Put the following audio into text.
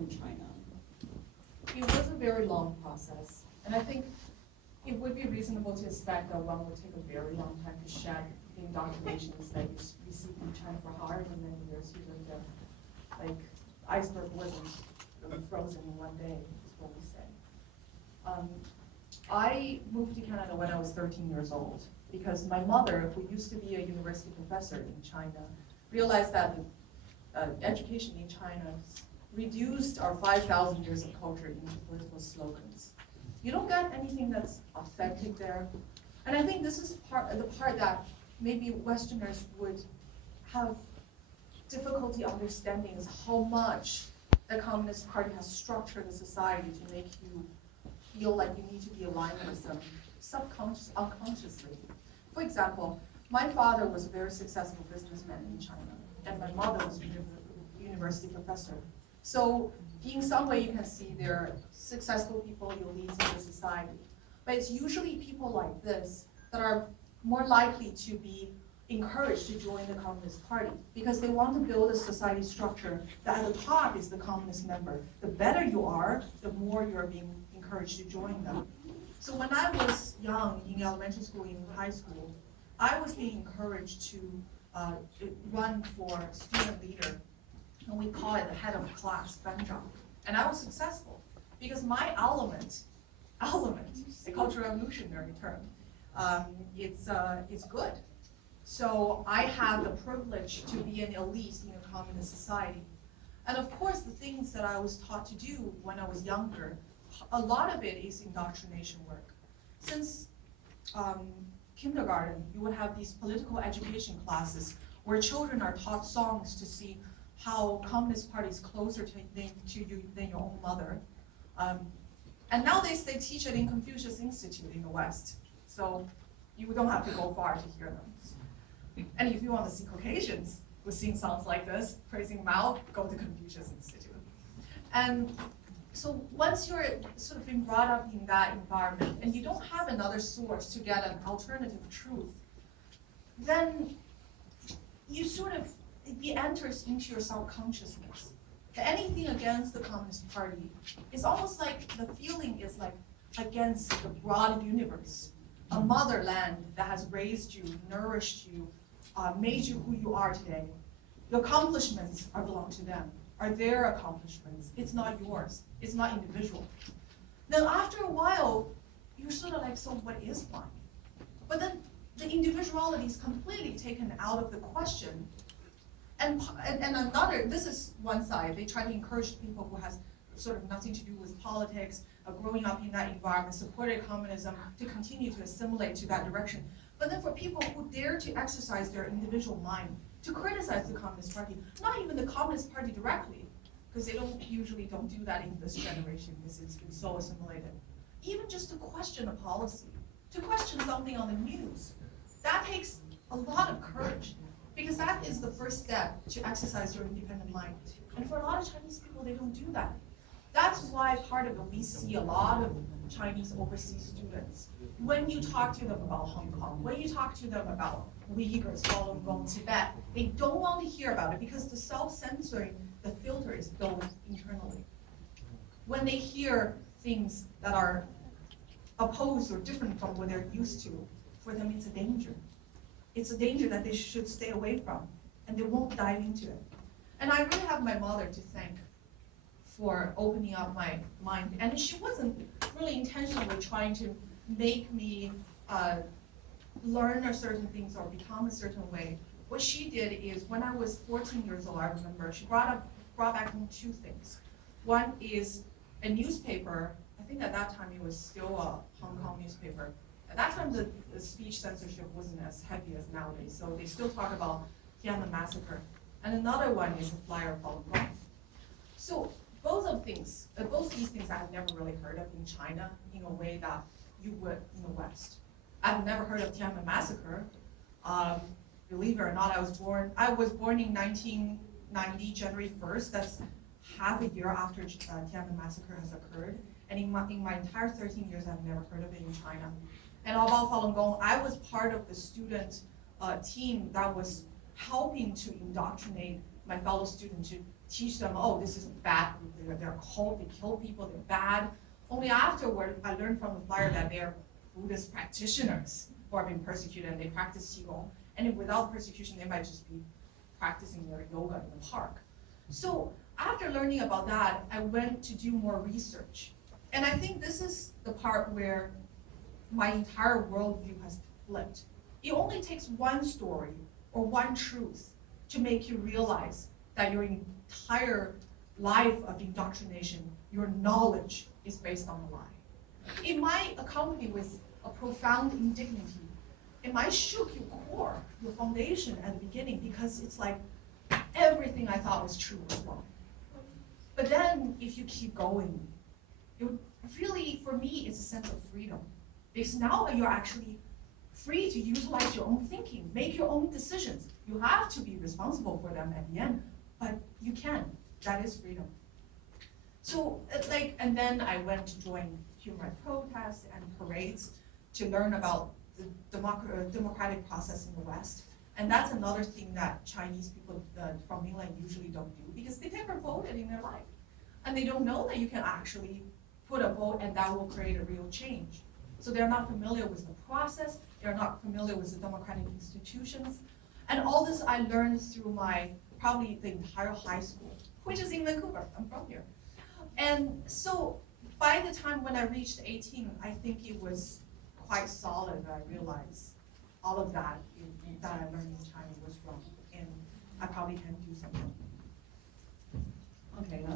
from China? It was a very long process, and I think it would be reasonable to expect that one would take a very long time to shed the indoctrinations that you received in China for however many years you lived there. Like, iceberg wasn't frozen in one day, is what we say. I moved to Canada when I was 13 years old because my mother, who used to be a university professor in China, realized that education in China reduced our 5,000 years of culture into political slogans. You don't get anything that's authentic there. And I think this is the part that maybe Westerners would have difficulty understanding is how much the Communist Party has structured the society to make you feel like you need to be aligned with them unconsciously. For example, my father was a very successful businessman in China, and my mother was a university professor. So in some way you can see they're successful people, elites in the society. But it's usually people like this that are more likely to be encouraged to join the Communist Party because they want to build a society structure that at the top is the communist member. The better you are, the more you're being encouraged to join them. So when I was young, in elementary school, in high school, I was being encouraged to run for student leader, and we call it the head of class, Banzhang. And I was successful because my element, a cultural revolutionary term, it's good. So I had the privilege to be an elite in a communist society. And of course, the things that I was taught to do when I was younger, a lot of it is indoctrination work. Since kindergarten, you would have these political education classes where children are taught songs to see how Communist Party is closer to you than your own mother. And nowadays they teach it in Confucius Institute in the West. So you don't have to go far to hear them. And if you want to see Caucasians who sing songs like this, praising Mao, go to Confucius Institute. And so once you're sort of being brought up in that environment and you don't have another source to get an alternative truth, then you sort of, it enters into your subconsciousness. Anything against the Communist Party is almost like the feeling is like against the broad universe, a motherland that has raised you, nourished you, made you who you are today. Your accomplishments belong to them, are their accomplishments. It's not yours. It's not individual. Then after a while, you're sort of like, so what is mine? But then the individuality is completely taken out of the question. And another, this is one side, they try to encourage people who has sort of nothing to do with politics, growing up in that environment, supported communism, to continue to assimilate to that direction. But then for people who dare to exercise their individual mind, to criticize the Communist Party, not even the Communist Party directly, because they usually don't do that in this generation because it's been so assimilated. Even just to question a policy, to question something on the news, that takes a lot of courage, because that is the first step to exercise your independent mind. And for a lot of Chinese people, they don't do that. That's why part of it, we see a lot of Chinese overseas students. When you talk to them about Hong Kong, when you talk to them about Uyghurs, Falun Gong, Tibet, they don't want to hear about it because the self-censoring, the filter is built internally. When they hear things that are opposed or different from what they're used to, for them it's a danger. It's a danger that they should stay away from, and they won't dive into it. And I really have my mother to thank for opening up my mind. And she wasn't really intentionally trying to make me learn a certain things or become a certain way. What she did is, when I was 14 years old, I remember, she brought back home two things. One is a newspaper. I think at that time it was still a Hong Kong newspaper. At that time, the speech censorship wasn't as heavy as nowadays, so they still talk about Tiananmen massacre. And another one is a flyer of Falun Gong. So both these things I have never really heard of in China in a way that you would in the West. I've never heard of Tiananmen massacre. Believe it or not, I was born in 1990, January 1st. That's half a year after Tiananmen massacre has occurred. And in my entire 13 years, I've never heard of it in China. And about Falun Gong, I was part of the student team that was helping to indoctrinate my fellow students to teach them, oh, this is bad, they're cold, they kill people, they're bad. Only afterward, I learned from the flyer that they're Buddhist practitioners who are being persecuted and they practice Qigong. And if without persecution, they might just be practicing their yoga in the park. So after learning about that, I went to do more research. And I think this is the part where my entire worldview has flipped. It only takes one story or one truth to make you realize that your entire life of indoctrination, your knowledge is based on a lie. It might accompany with a profound indignity. It might shook your core, your foundation at the beginning, because it's like everything I thought was true was wrong. But then if you keep going, it would really, for me, it's a sense of freedom. Because now you're actually free to utilize your own thinking, make your own decisions. You have to be responsible for them at the end, but you can. That is freedom. So and then I went to join human rights protests and parades to learn about the democratic process in the West. And that's another thing that Chinese people from mainland usually don't do, because they never voted in their life. And they don't know that you can actually put a vote and that will create a real change. So they're not familiar with the process, they're not familiar with the democratic institutions. And all this I learned through probably the entire high school, which is in Vancouver, I'm from here. And so by the time when I reached 18, I think it was quite solid that I realized all of that that I learned in China was wrong, and I probably can do something. Okay.